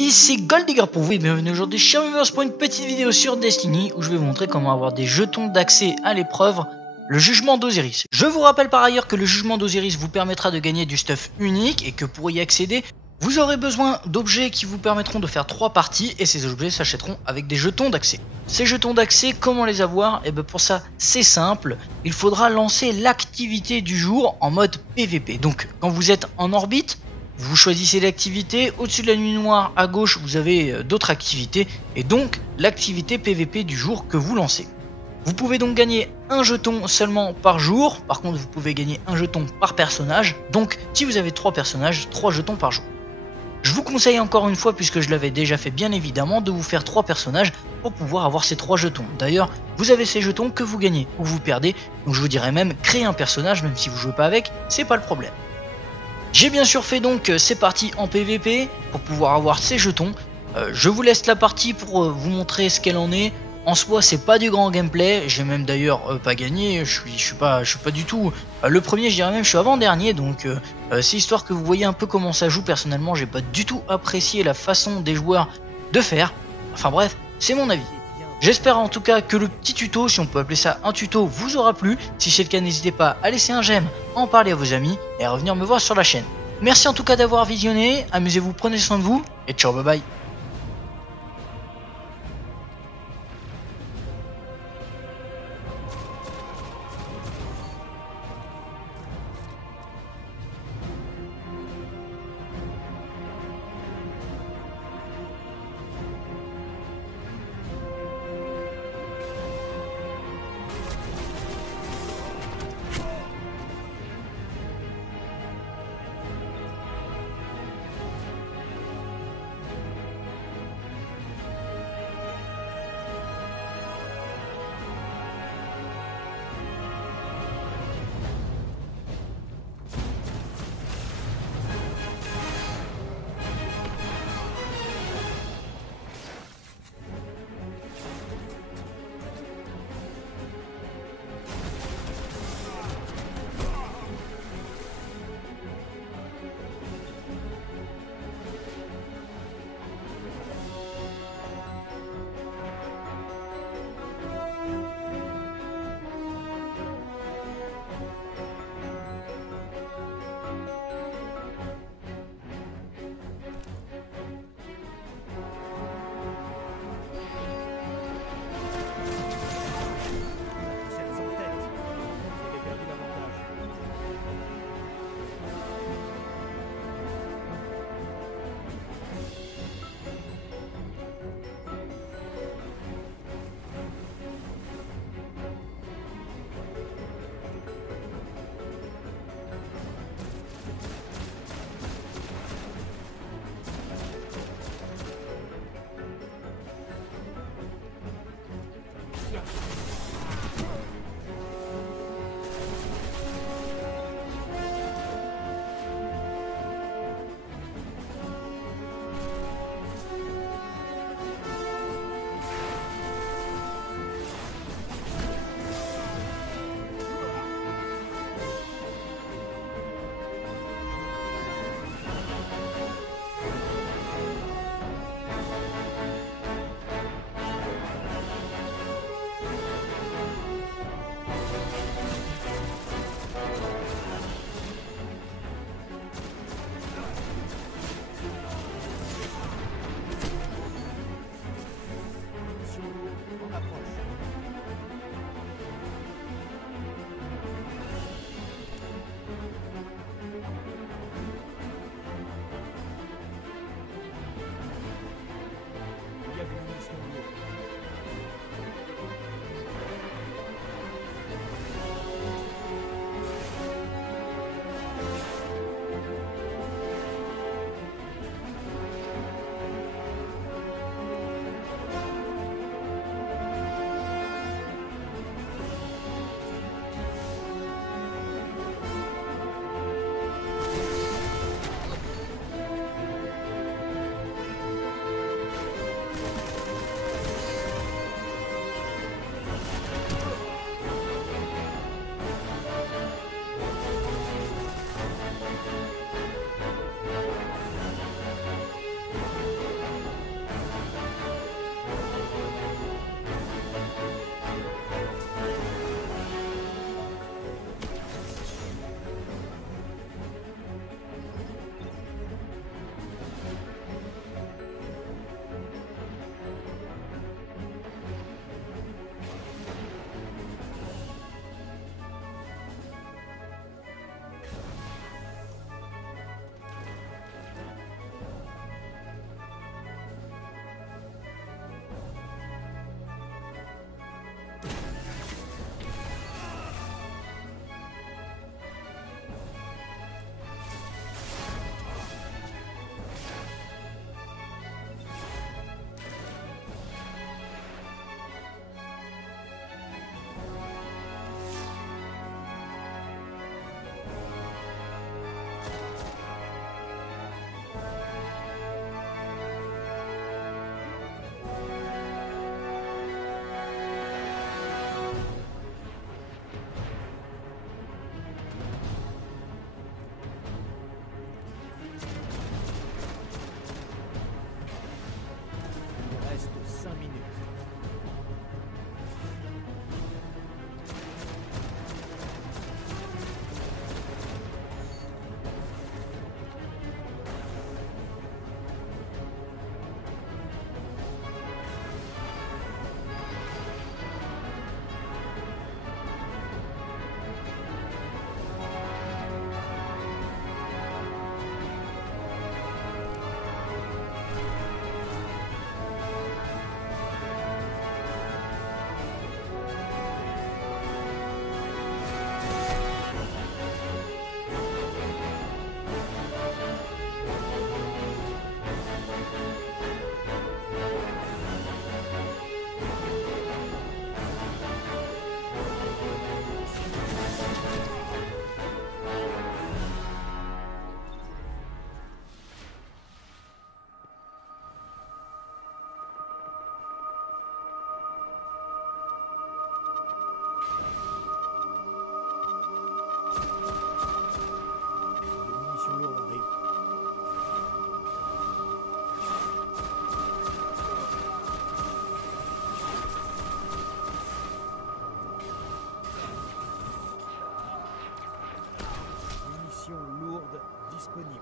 Ici Goldigger pour vous et bienvenue aujourd'hui chez Viewers pour une petite vidéo sur Destiny où je vais vous montrer comment avoir des jetons d'accès à l'épreuve, le jugement d'Osiris. Je vous rappelle par ailleurs que le jugement d'Osiris vous permettra de gagner du stuff unique et que pour y accéder, vous aurez besoin d'objets qui vous permettront de faire 3 parties et ces objets s'achèteront avec des jetons d'accès. Ces jetons d'accès, comment les avoir? Et bien pour ça, c'est simple, il faudra lancer l'activité du jour en mode PVP. Donc quand vous êtes en orbite, vous choisissez l'activité, au-dessus de la nuit noire à gauche vous avez d'autres activités et donc l'activité PVP du jour que vous lancez. Vous pouvez donc gagner un jeton seulement par jour, par contre vous pouvez gagner un jeton par personnage, donc si vous avez 3 personnages, 3 jetons par jour. Je vous conseille encore une fois, puisque je l'avais déjà fait bien évidemment, de vous faire 3 personnages pour pouvoir avoir ces 3 jetons. D'ailleurs, vous avez ces jetons que vous gagnez ou vous perdez, donc je vous dirais même créer un personnage, même si vous jouez pas avec, c'est pas le problème. J'ai bien sûr fait donc ces parties en PVP pour pouvoir avoir ces jetons. Je vous laisse la partie pour vous montrer ce qu'elle en est. En soi, c'est pas du grand gameplay. J'ai même d'ailleurs pas gagné. Je suis pas du tout le premier. Je dirais même je suis avant dernier. Donc c'est histoire que vous voyez un peu comment ça joue. Personnellement, j'ai pas du tout apprécié la façon des joueurs de faire. Enfin bref, c'est mon avis. J'espère en tout cas que le petit tuto, si on peut appeler ça un tuto, vous aura plu. Si c'est le cas, n'hésitez pas à laisser un j'aime, à en parler à vos amis et à revenir me voir sur la chaîne. Merci en tout cas d'avoir visionné, amusez-vous, prenez soin de vous et ciao bye bye. disponible.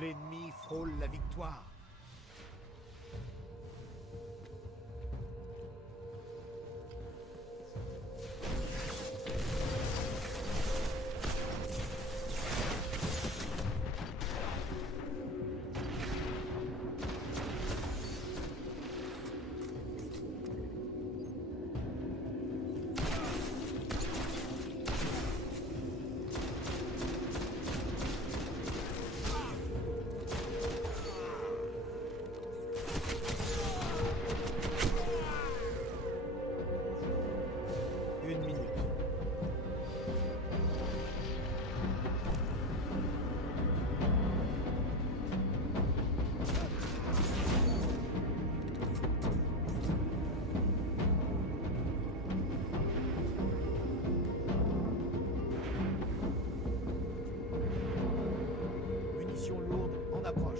L'ennemi frôle la victoire. Une minute. Munitions lourdes en approche.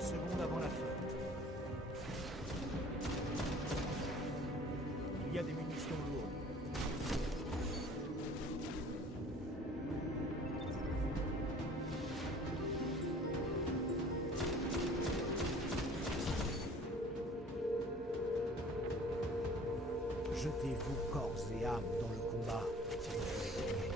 Secondes avant la fin. Il y a des munitions lourdes. Jetez-vous corps et âme dans le combat si vous voulez gagner.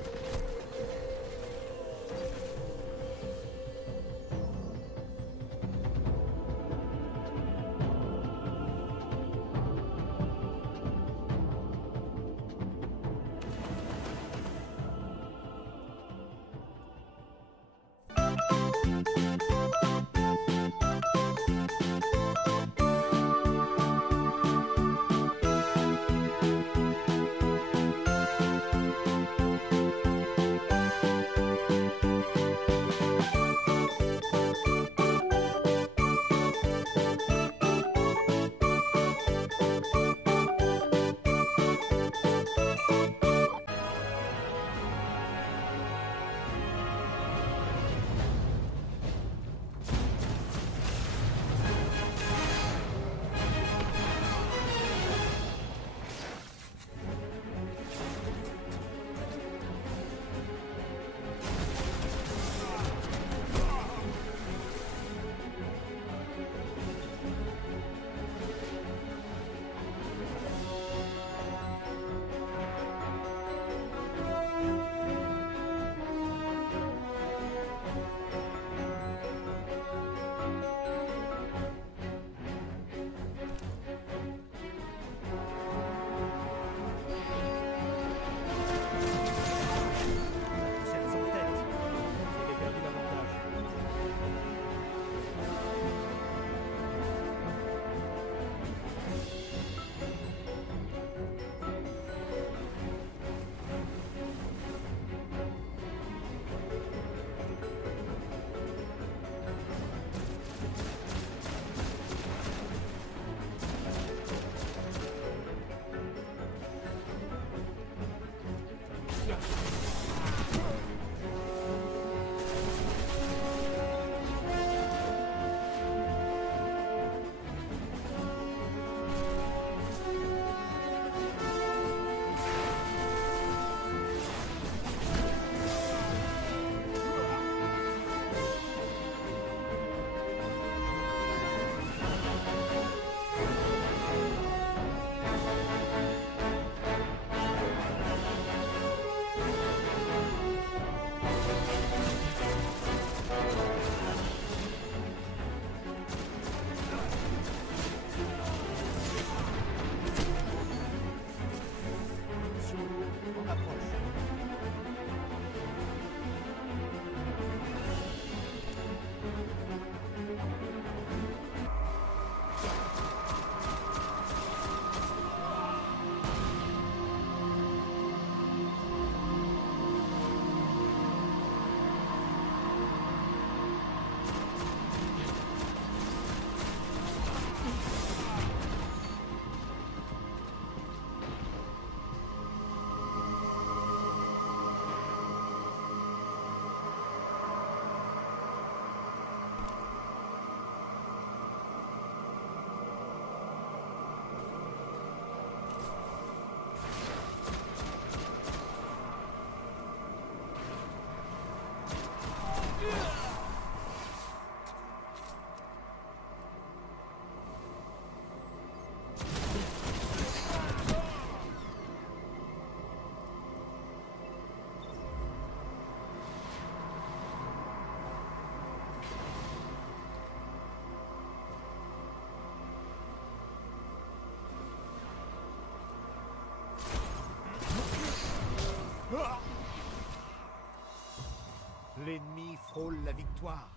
L'ennemi frôle la victoire.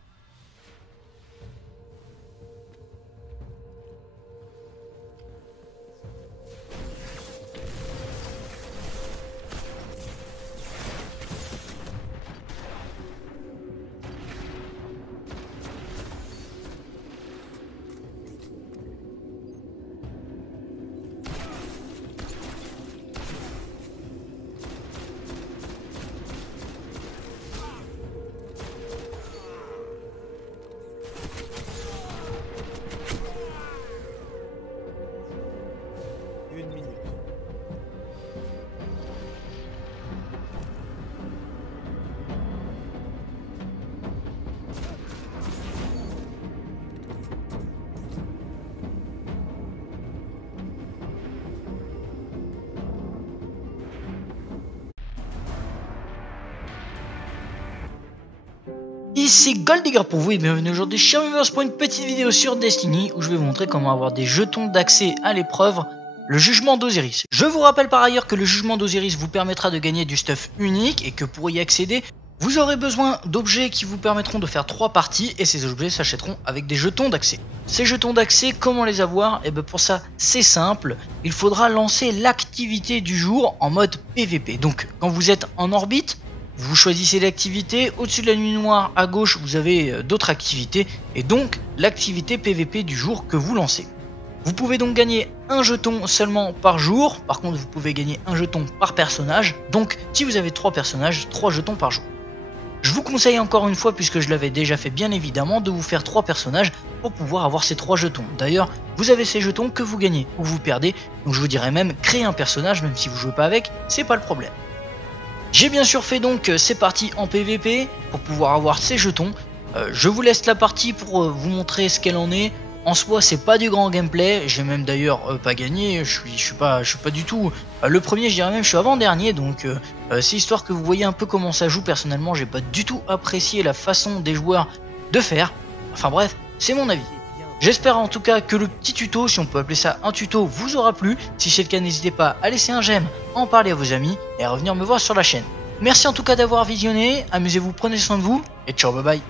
Une minute. Ici Goldigger pour vous et bienvenue aujourd'hui chez Viewers pour une petite vidéo sur Destiny où je vais vous montrer comment avoir des jetons d'accès à l'épreuve, le jugement d'Osiris. Je vous rappelle par ailleurs que le jugement d'Osiris vous permettra de gagner du stuff unique et que pour y accéder, vous aurez besoin d'objets qui vous permettront de faire 3 parties et ces objets s'achèteront avec des jetons d'accès. Ces jetons d'accès, comment les avoir? Et bien pour ça, c'est simple, il faudra lancer l'activité du jour en mode PVP. Donc quand vous êtes en orbite, vous choisissez l'activité, au-dessus de la nuit noire à gauche vous avez d'autres activités et donc l'activité PVP du jour que vous lancez. Vous pouvez donc gagner un jeton seulement par jour, par contre vous pouvez gagner un jeton par personnage, donc si vous avez 3 personnages, 3 jetons par jour. Je vous conseille encore une fois, puisque je l'avais déjà fait bien évidemment, de vous faire 3 personnages pour pouvoir avoir ces 3 jetons. D'ailleurs, vous avez ces jetons que vous gagnez ou vous perdez, donc je vous dirais même créer un personnage, même si vous jouez pas avec, c'est pas le problème. J'ai bien sûr fait donc ces parties en PVP pour pouvoir avoir ces jetons. Je vous laisse la partie pour vous montrer ce qu'elle en est. En soi, c'est pas du grand gameplay. J'ai même d'ailleurs pas gagné. Je suis pas du tout le premier. Je dirais même je suis avant dernier. Donc c'est histoire que vous voyez un peu comment ça joue. Personnellement, j'ai pas du tout apprécié la façon des joueurs de faire. Enfin bref, c'est mon avis. J'espère en tout cas que le petit tuto, si on peut appeler ça un tuto, vous aura plu. Si c'est le cas, n'hésitez pas à laisser un j'aime, à en parler à vos amis et à revenir me voir sur la chaîne. Merci en tout cas d'avoir visionné, amusez-vous, prenez soin de vous et ciao bye bye.